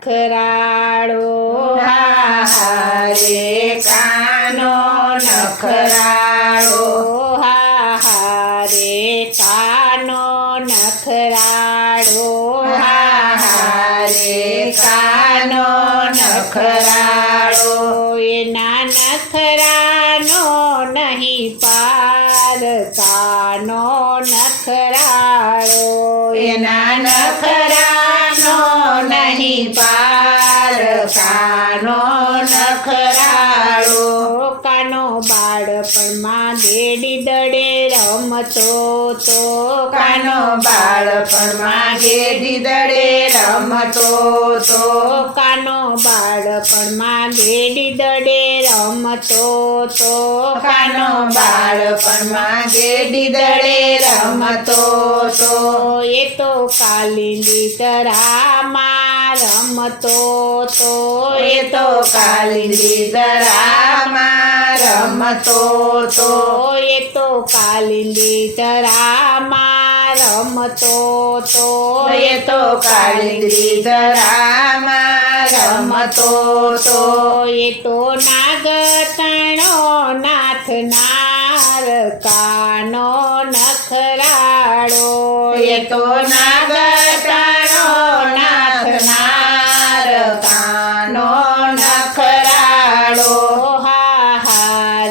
નખરાળો રે કાનો નખરાળો રે કાનો નખરાળો રે કાનો નખરાળો એના નખરાનો નહીં પાર કાનો નખરાળો એના નખરાનો નહીં પાર કાનો નખરાળો કાનો બાળપણમાં ગેડી દડે રમતો તો કાનો બાળપણમાં ગેડી દડે રમતો તો કાનો બાળપણમાં ગેડી દડે રમતો તો કાનો બાળપણમાં ગેડી દડે રમતો તો એ તો કાલિંદી તરામાં રમતો તો એ તો કાલિંદી દરામાં રમતો તો એ તો કાલિંદી તરામાં રમતો તો એ તો કાલિંદી દરામાં રમતો તો એ તો નાગતણો નાથનાર કાનો નખરાળો એ તો નાગતણો નાથનાર કાનો નખરાળો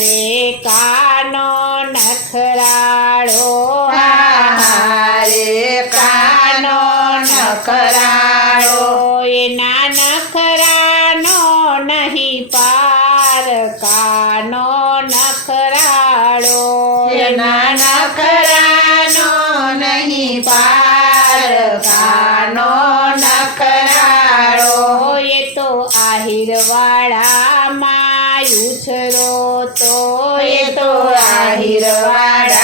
રે કાનો નખરાળો રે કાનો નખરાળો એના નખરાનો નહીં પાર કાનો નખરાળો એના નખરાનો નહીં પાર કાનો નખરાળો એ તો આહિરવાળામાં ઉછરો તો એ તો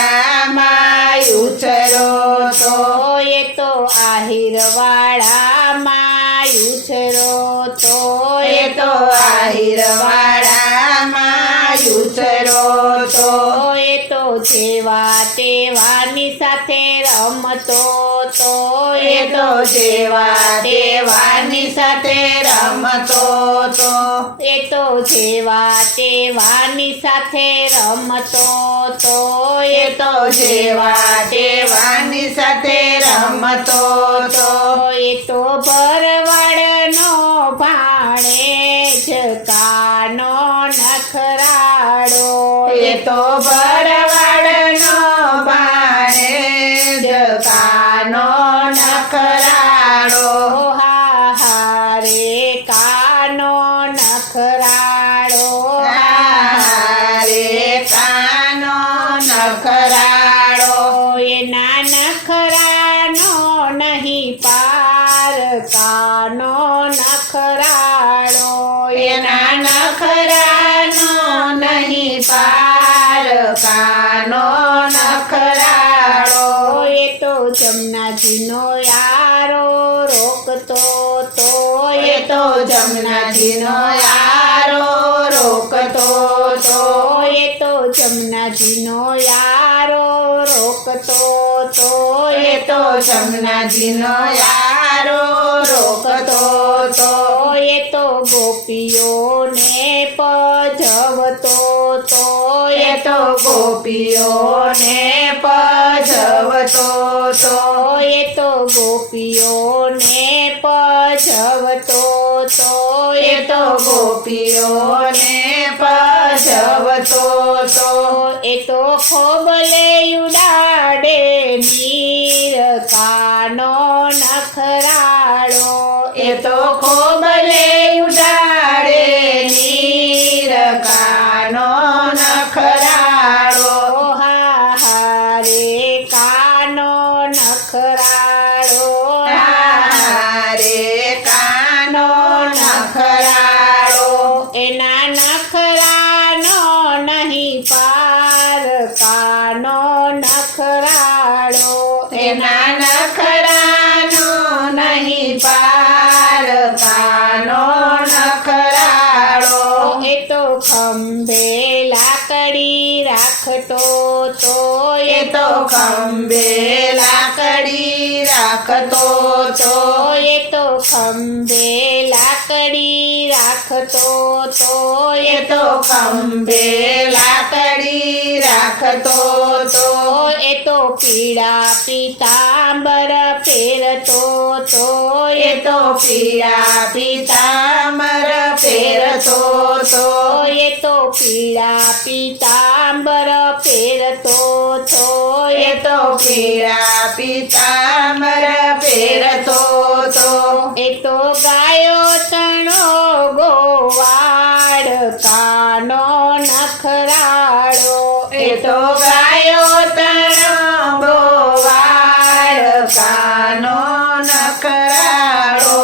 આહિરવાડામાં ઉછરો તો એ તો આહિરવાળામાં ઉછરો તો એ તો આહિરવાડામાં ઉછરો તો એ તો જેવા તેવાની સાથે રમતો તો એ તો જેવા તેવાની સાથે રમતો તો એ તો જેવા તેવાની સાથે રમતો તો એ તો જેવા તેવાની સાથે રમતો તો એ તો ભરવાડનો ભાણે જ કાનો નખરાળો એ તો ભરવાડનો બાણે જ કાનો નખરાળો રે કાનો નખરાળો રે કાનો નખરાળો એના નખરાનો નહીં પાર કાનો નખરાળો એના નખરાનો નહીં પાર કાનો નખરાળો એ તો જમનાજીનો યારો રોકતો તો એ તો જમનાજીનો યારો રોકતો તો એ તો જમનાજીનો યારો રોકતો તો એ તો જમનાજીનો યારો રોકતો તો એ તો ગોપીઓને પજવતો તો એ તો ગોપીઓને પજવતો તો એ તો ગોપીઓને પજવતો તો એ તો ગોપીઓને પજવતો તો એ તો ખોબલે ઉડાડે નીર કાનો નખરાળો એ તો ખોબલે ઉડાડે નીર કાનો નખરાળો રે કાનો નખરાળો રે કાનો નખરાળો એના નખરાનો નહીં પાર કાનો નખરાળો એના નખરાનો નહીં પાર કાનો નખરાળો એ તો ખંભે લાકડી રાખતો તો એ તો ખંભે લાકડી રાખતો તો એ તો ખંભે લાકડી રાખતો તો એ તો ખંભે લાકડી રાખતો તો એ તો પીળા પીતાંબર પહેરતો તો એ તો પીળા પીતાંબર પહેરતો તો એ તો પીળા પીતાંબર પહેરતો તો એ તો પીળા પીતાંબર પહેરતો તો એ તો ગાયો તણો ગોવાળ કાનો નખરાળો એ તો ગાયો તણો ગોવાળ કાનો નખરાળો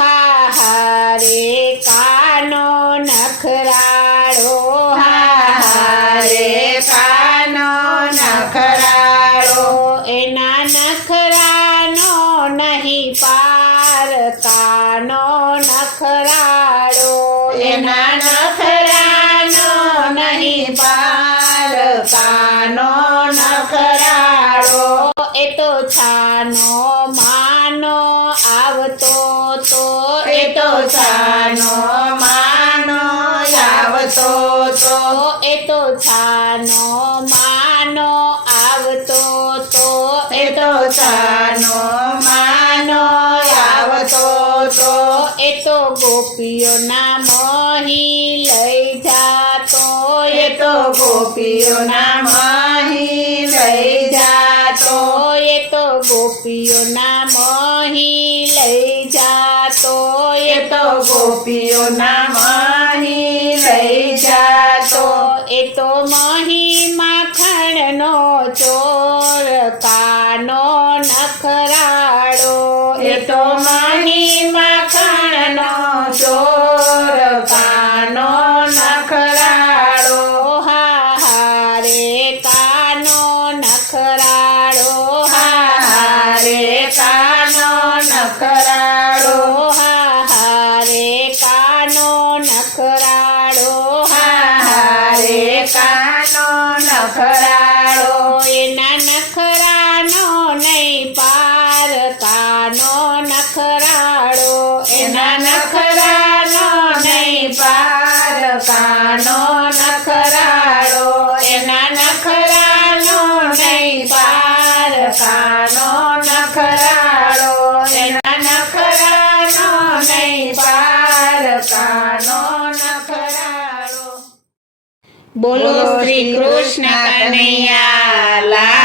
હા રે કાનો નખરાળો રે કાનો નખરાળો એના નખરાનો નહીં પાર કાનો નખરાળો એના નખરાનો નહીં પાર કાનો નખરાળો એ તો છાનો માનો આવતો તો એ તો છાનો માનો આવતો તો એ તો છાનો માનો આવતો તો એ તો છાનો માનો આવતો તો એ તો ગોપીઓના મોહી લઈ જાતો એ તો ગોપીઓના માહી લઈ જાતો એ તો ગોપીઓના મોહી લઈ જાતો એ તો ગોપીઓના માહી લઈ જાતો એ તો મોહી માખણનો ચોર કાનો નખરાળો એ તો માહી માખણનો ચોર કાનો નખરાળો હા રે કાનો નખરાળો રે કાનો નખરાળો હા રે કાનો નખરાળો રે કાનો નખરાળો એના નખરાનો નહીં પાર કાનો નખરાળો એના નખરાનો નહીં પાર કાનો નખરાળો એના નખરાનો નહીં પાર કાનો નખરાળો એના નખરાનો નહીં પાર કાનો નખરાળો બોલો શ્રી કૃષ્ણ કનૈયા લાલ